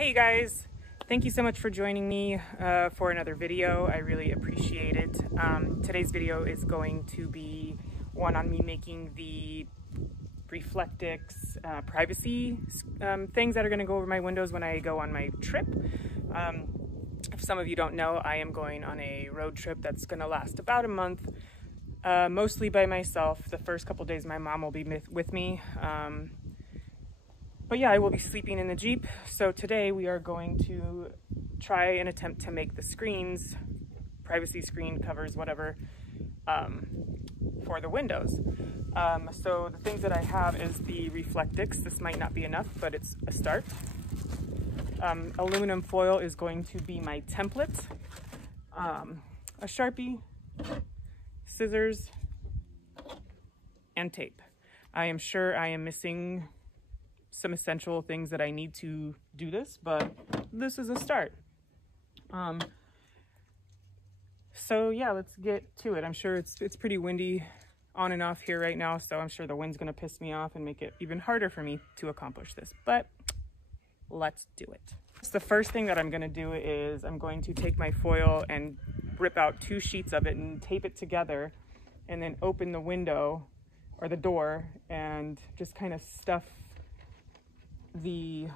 Hey guys, thank you so much for joining me for another video. I really appreciate it. Today's video is going to be one on me making the Reflectix privacy things that are going to go over my windows when I go on my trip. If some of you don't know, I am going on a road trip that's going to last about a month, mostly by myself. The first couple days my mom will be with me. But yeah, I will be sleeping in the Jeep. So today we are going to try and attempt to make the screens, privacy screen covers, whatever, for the windows. So the things that I have is the Reflectix. This might not be enough, but it's a start. Aluminum foil is going to be my template. A Sharpie, scissors, and tape. I am sure I am missing some essential things that I need to do this, but this is a start. So yeah, let's get to it. I'm sure it's pretty windy on and off here right now, so I'm sure the wind's gonna piss me off and make it even harder for me to accomplish this, but let's do it. So the first thing that I'm gonna do is I'm going to take my foil and rip out 2 sheets of it and tape it together, and then open the window or the door and just kind of stuff the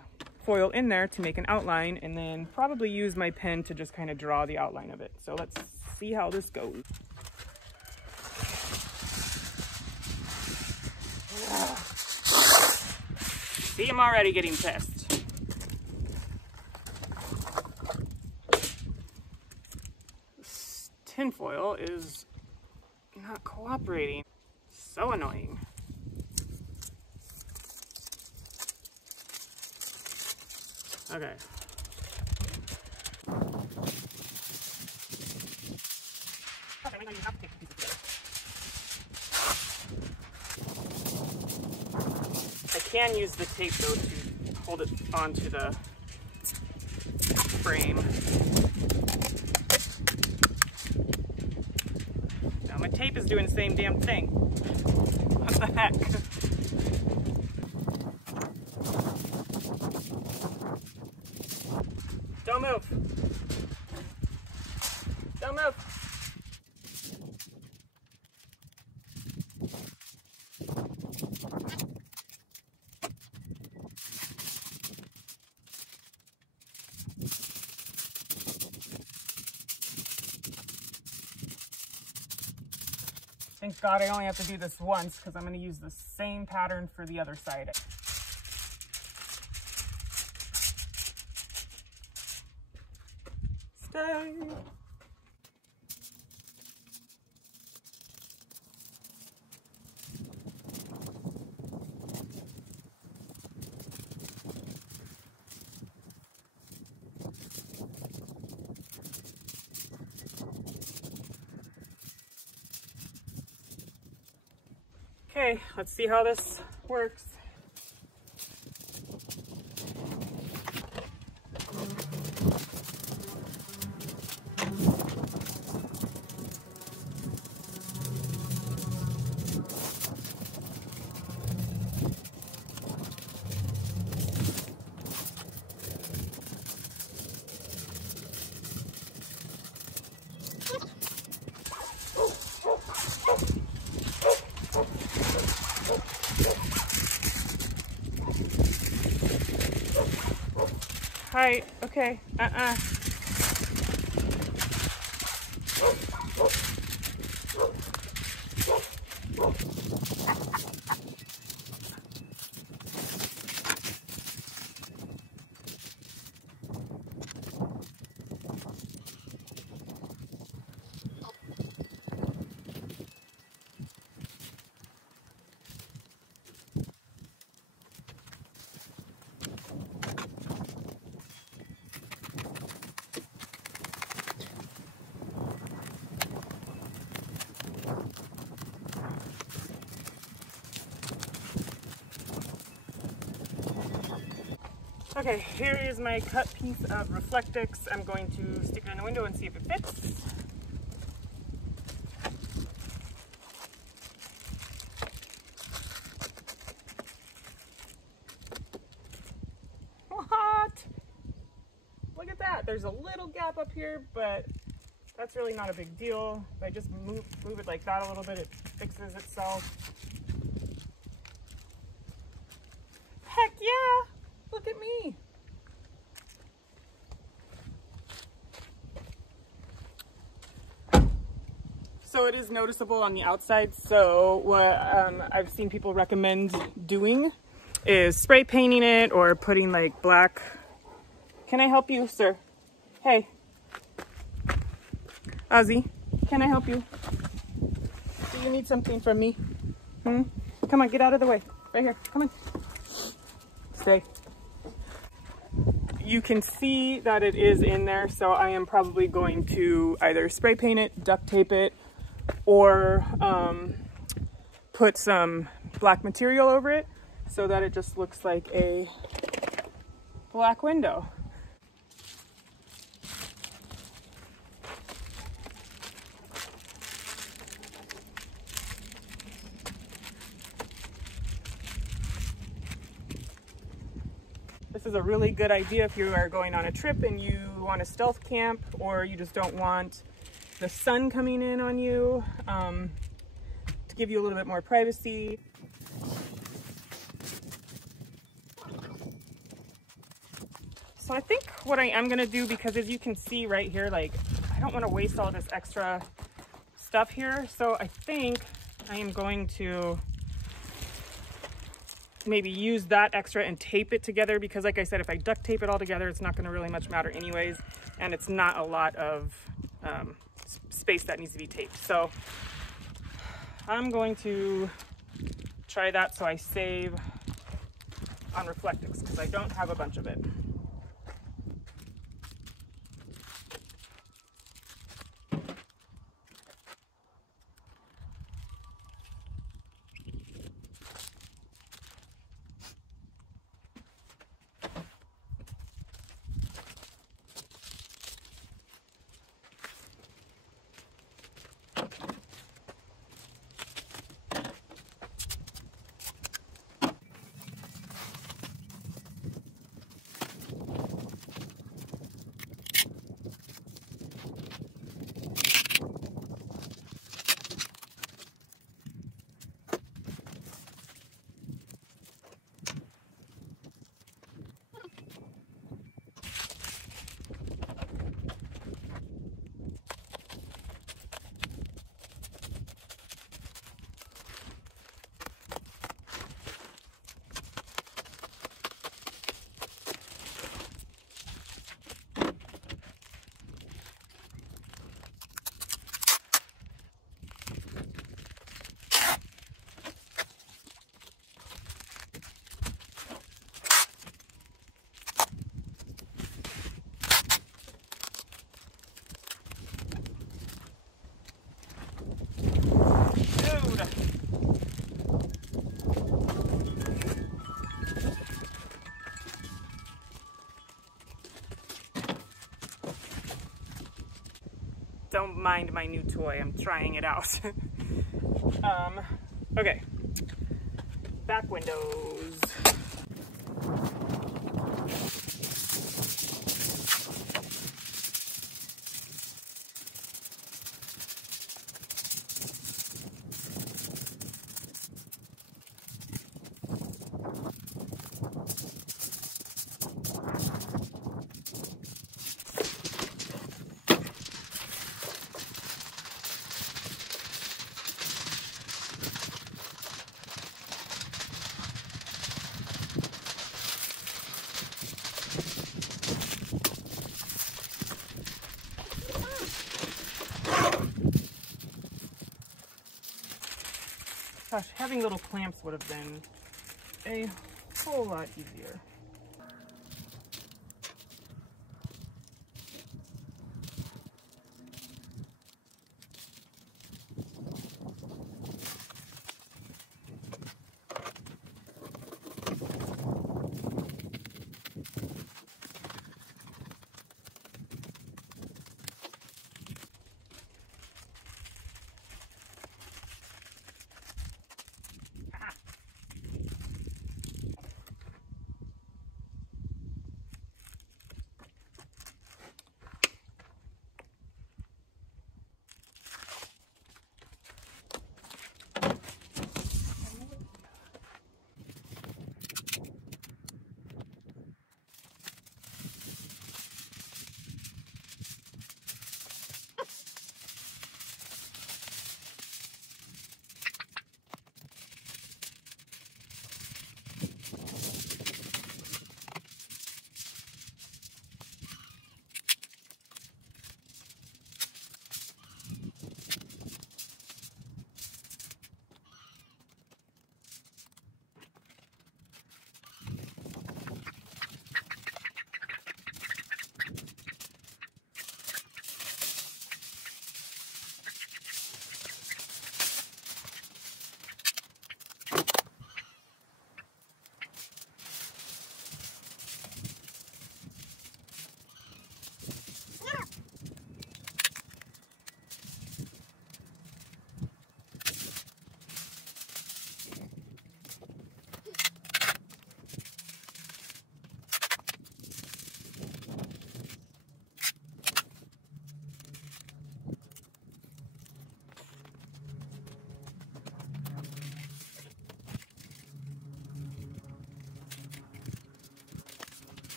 foil in there to make an outline, and then probably use my pen to just kind of draw the outline of it. So let's see how this goes. See, I'm already getting pissed. This tinfoil is not cooperating. So annoying. Okay. I can use the tape though to hold it onto the frame. Now my tape is doing the same damn thing. What the heck? Don't move. Don't move. Thank God I only have to do this once, because I'm going to use the same pattern for the other side. Stay. Okay, let's see how this works. Hi, okay, Okay, here is my cut piece of Reflectix. I'm going to stick it in the window and see if it fits. What? look at that. There's a little gap up here, but that's really not a big deal. If I just move it like that a little bit, it fixes itself. Heck yeah! Look at me. So it is noticeable on the outside. So what I've seen people recommend doing is spray painting it or putting like black. Can I help you, sir? Hey. Ozzy, can I help you? Do you need something from me? Come on, get out of the way. Right here, come on. Stay. You can see that it is in there, so I am probably going to either spray paint it, duct tape it, or put some black material over it so that it just looks like a black window. This is a really good idea if you are going on a trip and you want to stealth camp, or you just don't want the sun coming in on you, to give you a little bit more privacy. So I think what I am gonna do, because as you can see right here, like I don't want to waste all this extra stuff here, so I think I am going to maybe use that extra and tape it together, because like I said, if I duct tape it all together, it's not going to really much matter anyways, and it's not a lot of space that needs to be taped. So I'm going to try that so I save on Reflectix, because I don't have a bunch of it. Don't mind my new toy, I'm trying it out. Okay, back windows. Gosh, having little clamps would have been a whole lot easier.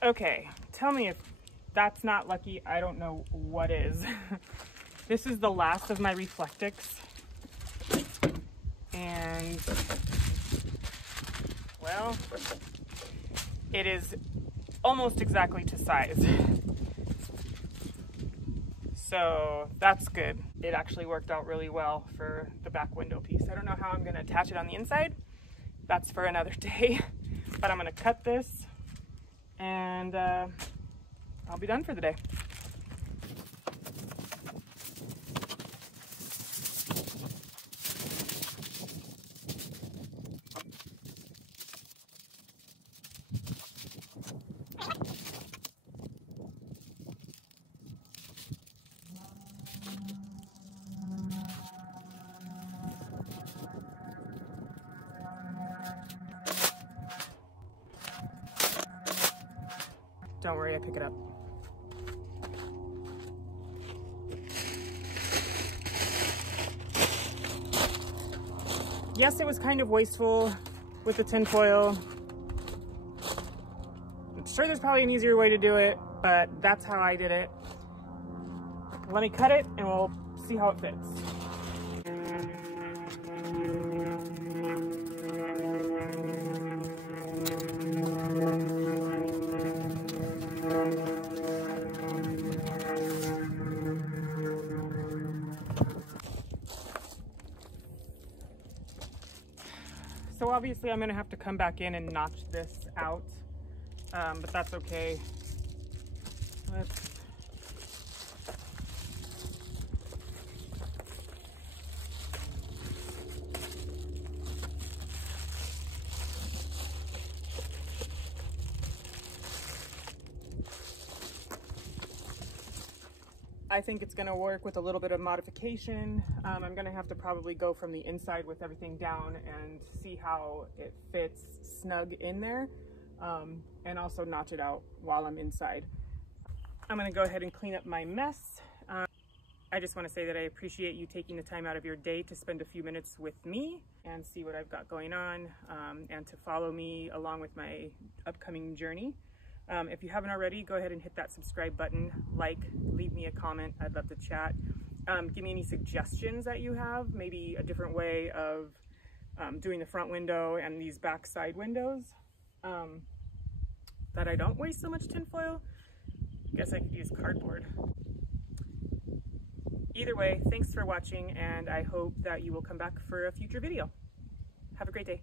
Okay, tell me if that's not lucky. I don't know what is. This is the last of my Reflectix, and well, it is almost exactly to size. So that's good. It actually worked out really well for the back window piece. I don't know how I'm gonna attach it on the inside. That's for another day, but I'm gonna cut this and I'll be done for the day. Don't worry, I pick it up. Yes, it was kind of wasteful with the tin foil. I'm sure there's probably an easier way to do it, but that's how I did it. Let me cut it and we'll see how it fits. So obviously I'm gonna have to come back in and notch this out, but that's okay. I think it's gonna work with a little bit of modification. I'm gonna have to probably go from the inside with everything down and see how it fits snug in there, and also notch it out while I'm inside. I'm gonna go ahead and clean up my mess. I just wanna say that I appreciate you taking the time out of your day to spend a few minutes with me and see what I've got going on, and to follow me along with my upcoming journey. If you haven't already, go ahead and hit that subscribe button, leave me a comment. I'd love to chat. Give me any suggestions that you have, maybe a different way of doing the front window and these back side windows, that I don't waste so much tin foil. Guess I could use cardboard. Either way, thanks for watching, and I hope that you will come back for a future video. Have a great day.